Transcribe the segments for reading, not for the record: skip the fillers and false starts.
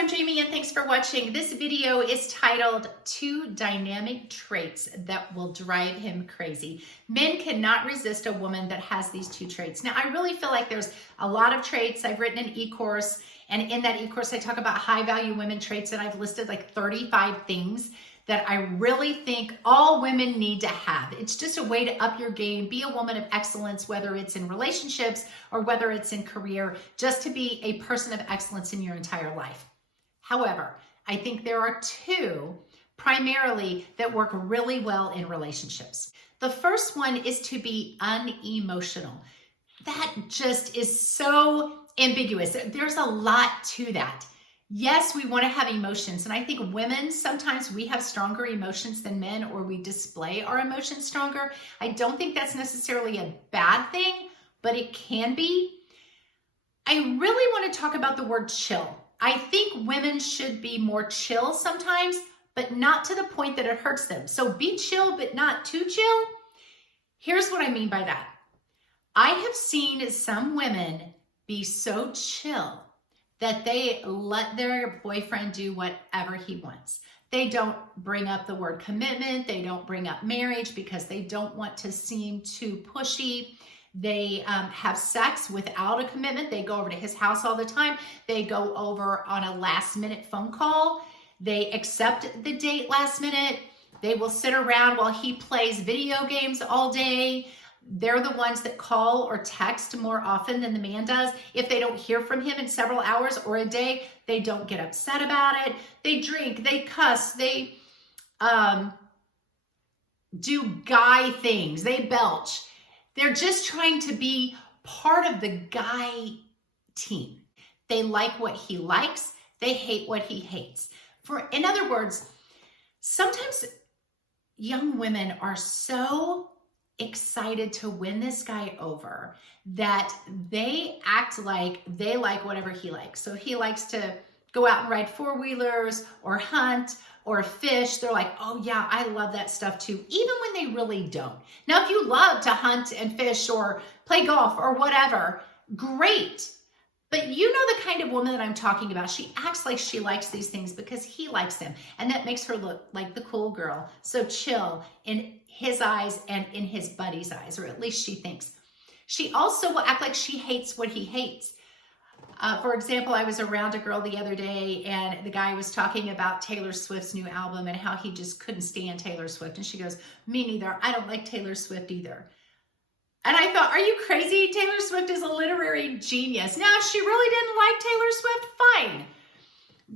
I'm Jamie and thanks for watching. This video is titled 2 Dynamic Traits That Will Drive Him Crazy. Men cannot resist a woman that has these 2 traits. Now, I really feel like there's a lot of traits. I've written an e-course, and in that e-course, I talk about high value women traits, and I've listed like 35 things that I really think all women need to have. It's just a way to up your game, be a woman of excellence, whether it's in relationships or whether it's in career, just to be a person of excellence in your entire life. However, I think there are 2 primarily that work really well in relationships. The first one is to be unemotional. That just is so ambiguous. There's a lot to that. Yes, we want to have emotions. And I think women, sometimes we have stronger emotions than men, or we display our emotions stronger. I don't think that's necessarily a bad thing, but it can be. I really want to talk about the word chill. I think women should be more chill sometimes, but not to the point that it hurts them. So be chill, but not too chill. Here's what I mean by that. I have seen some women be so chill that they let their boyfriend do whatever he wants. They don't bring up the word commitment. They don't bring up marriage because they don't want to seem too pushy. They have sex without a commitment. They go over to his house all the time. They go over on a last minute phone call. They accept the date last minute. They will sit around while he plays video games all day. They're the ones that call or text more often than the man does. If they don't hear from him in several hours or a day, they don't get upset about it. They drink, they cuss, they do guy things, they belch. They're just trying to be part of the guy team. They like what he likes, they hate what he hates. In other words, sometimes young women are so excited to win this guy over that they act like they like whatever he likes. So he likes to go out and ride 4-wheelers or hunt or fish. They're like, oh yeah, I love that stuff too, even when they really don't. Now, if you love to hunt and fish or play golf or whatever, great. But you know the kind of woman that I'm talking about. She acts like she likes these things because he likes them. And that makes her look like the cool girl. So chill in his eyes and in his buddy's eyes, or at least she thinks. She also will act like she hates what he hates. For example, I was around a girl the other day and the guy was talking about Taylor Swift's new album and how he just couldn't stand Taylor Swift. And she goes, me neither. I don't like Taylor Swift either. And I thought, are you crazy? Taylor Swift is a literary genius. Now, if she really didn't like Taylor Swift, fine.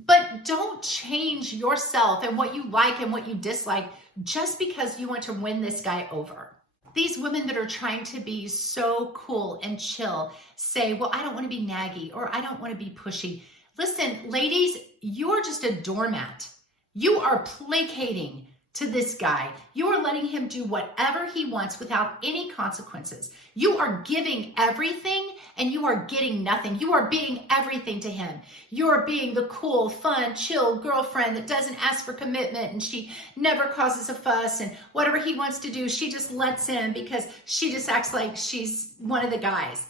But don't change yourself and what you like and what you dislike just because you want to win this guy over. These women that are trying to be so cool and chill say, well, I don't want to be naggy or I don't want to be pushy. Listen, ladies, you are just a doormat. You are placating to this guy. You are letting him do whatever he wants without any consequences. You are giving everything and you are getting nothing. You are being everything to him. You are being the cool, fun, chill girlfriend that doesn't ask for commitment and she never causes a fuss, and whatever he wants to do, she just lets him because she just acts like she's one of the guys.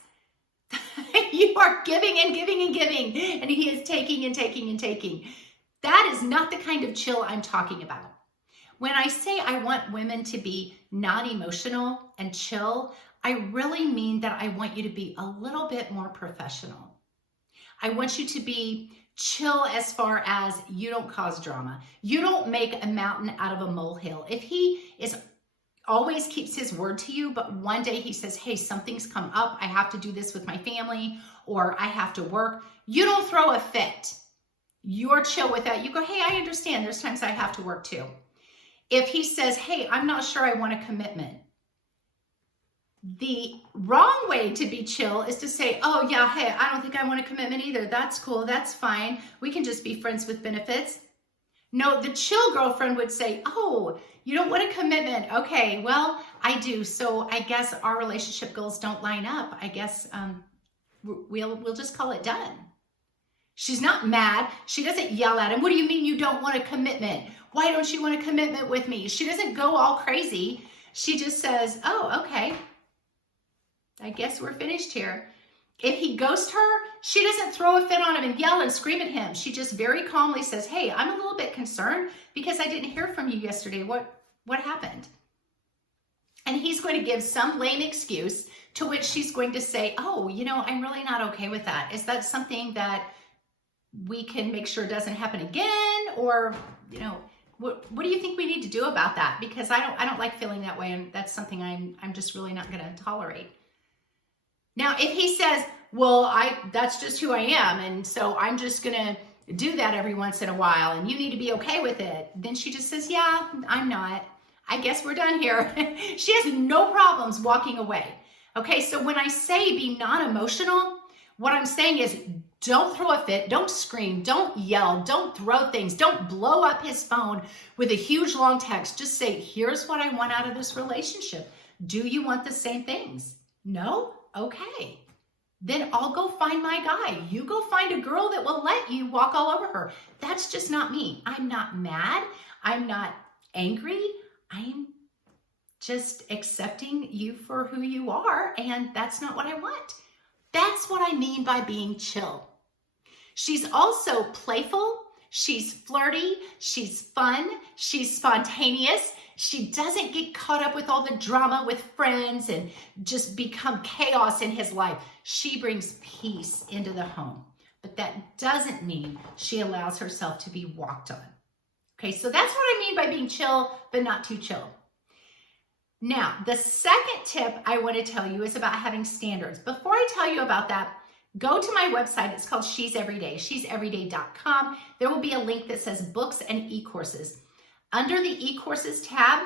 You are giving and giving and giving, and he is taking and taking and taking. That is not the kind of chill I'm talking about. When I say I want women to be non-emotional and chill, I really mean that I want you to be a little bit more professional. I want you to be chill as far as you don't cause drama. You don't make a mountain out of a molehill. If he always keeps his word to you, but one day he says, hey, something's come up, I have to do this with my family, or I have to work, you don't throw a fit. You're chill with that. You go, hey, I understand. There's times I have to work too. If he says, hey, I'm not sure I want a commitment, the wrong way to be chill is to say, oh yeah, hey, I don't think I want a commitment either. That's cool, that's fine. We can just be friends with benefits. No, the chill girlfriend would say, oh, you don't want a commitment. Okay, well, I do. So I guess our relationship goals don't line up. I guess we'll just call it done. She's not mad. She doesn't yell at him. What do you mean you don't want a commitment? Why don't you want a commitment with me? She doesn't go all crazy. She just says, oh, okay, I guess we're finished here. If he ghosts her, she doesn't throw a fit on him and yell and scream at him. She just very calmly says, hey, I'm a little bit concerned because I didn't hear from you yesterday. What happened? And he's going to give some lame excuse, to which she's going to say, oh, I'm really not okay with that. Is that something that we can make sure doesn't happen again? Or, what do you think we need to do about that? Because I don't like feeling that way, and that's something I'm just really not going to tolerate. Now, if he says, well, that's just who I am, and so I'm just going to do that every once in a while, and you need to be okay with it, then she just says, yeah, I'm not. I guess we're done here. She has no problems walking away. Okay, so when I say be non-emotional, what I'm saying is don't throw a fit, don't scream, don't yell, don't throw things, don't blow up his phone with a huge long text. Just say, here's what I want out of this relationship. Do you want the same things? No? Okay. Then I'll go find my guy. You go find a girl that will let you walk all over her. That's just not me. I'm not mad. I'm not angry. I'm just accepting you for who you are, and that's not what I want. That's what I mean by being chill. She's also playful. She's flirty. She's fun. She's spontaneous. She doesn't get caught up with all the drama with friends and just become chaos in his life. She brings peace into the home, but that doesn't mean she allows herself to be walked on. Okay, so that's what I mean by being chill, but not too chill. Now, the second tip I want to tell you is about having standards. Before I tell you about that, go to my website. It's called She's Everyday, she'severyday.com. There will be a link that says books and e-courses. Under the e-courses tab,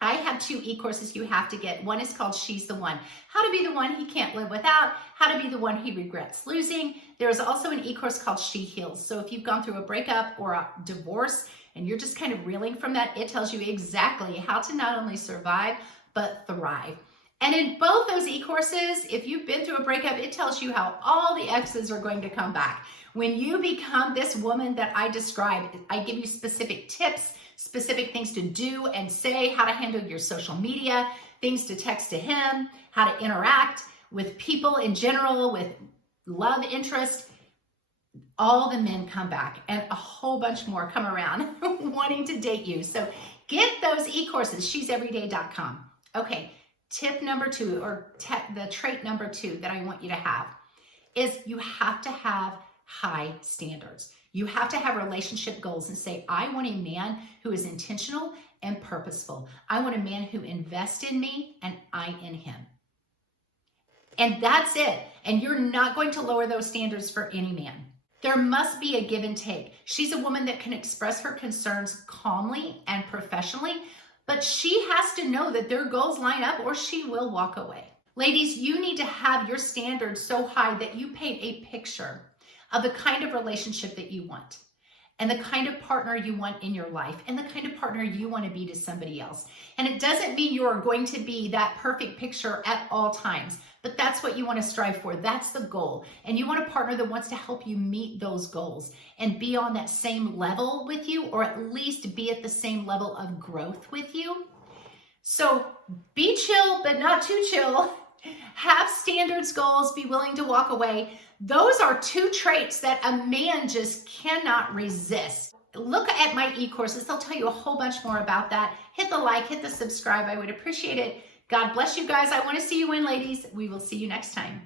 I have 2 e-courses you have to get. One is called She's the One, how to be the one he can't live without, how to be the one he regrets losing. There's also an e-course called She Heals. So if you've gone through a breakup or a divorce and you're just kind of reeling from that, it tells you exactly how to not only survive, but thrive. And in both those e-courses, if you've been through a breakup, it tells you how all the exes are going to come back. When you become this woman that I described, I give you specific tips, specific things to do and say, how to handle your social media, things to text to him, how to interact with people in general, with love interest. All the men come back and a whole bunch more come around wanting to date you. So get those e-courses, she'severyday.com. Okay, tip number 2, or the trait number 2 that I want you to have is you have to have high standards. You have to have relationship goals and say, I want a man who is intentional and purposeful. I want a man who invests in me and I in him. And that's it. And you're not going to lower those standards for any man. There must be a give and take. She's a woman that can express her concerns calmly and professionally, but she has to know that their goals line up or she will walk away. Ladies, you need to have your standards so high that you paint a picture of the kind of relationship that you want and the kind of partner you want in your life and the kind of partner you want to be to somebody else. And it doesn't mean you're going to be that perfect picture at all times, but that's what you want to strive for. That's the goal. And you want a partner that wants to help you meet those goals and be on that same level with you, or at least be at the same level of growth with you. So be chill, but not too chill. Have standards, goals, be willing to walk away. Those are 2 traits that a man just cannot resist. Look at my e-courses. They'll tell you a whole bunch more about that. Hit the like, hit the subscribe. I would appreciate it. God bless you guys. I want to see you win, ladies. We will see you next time.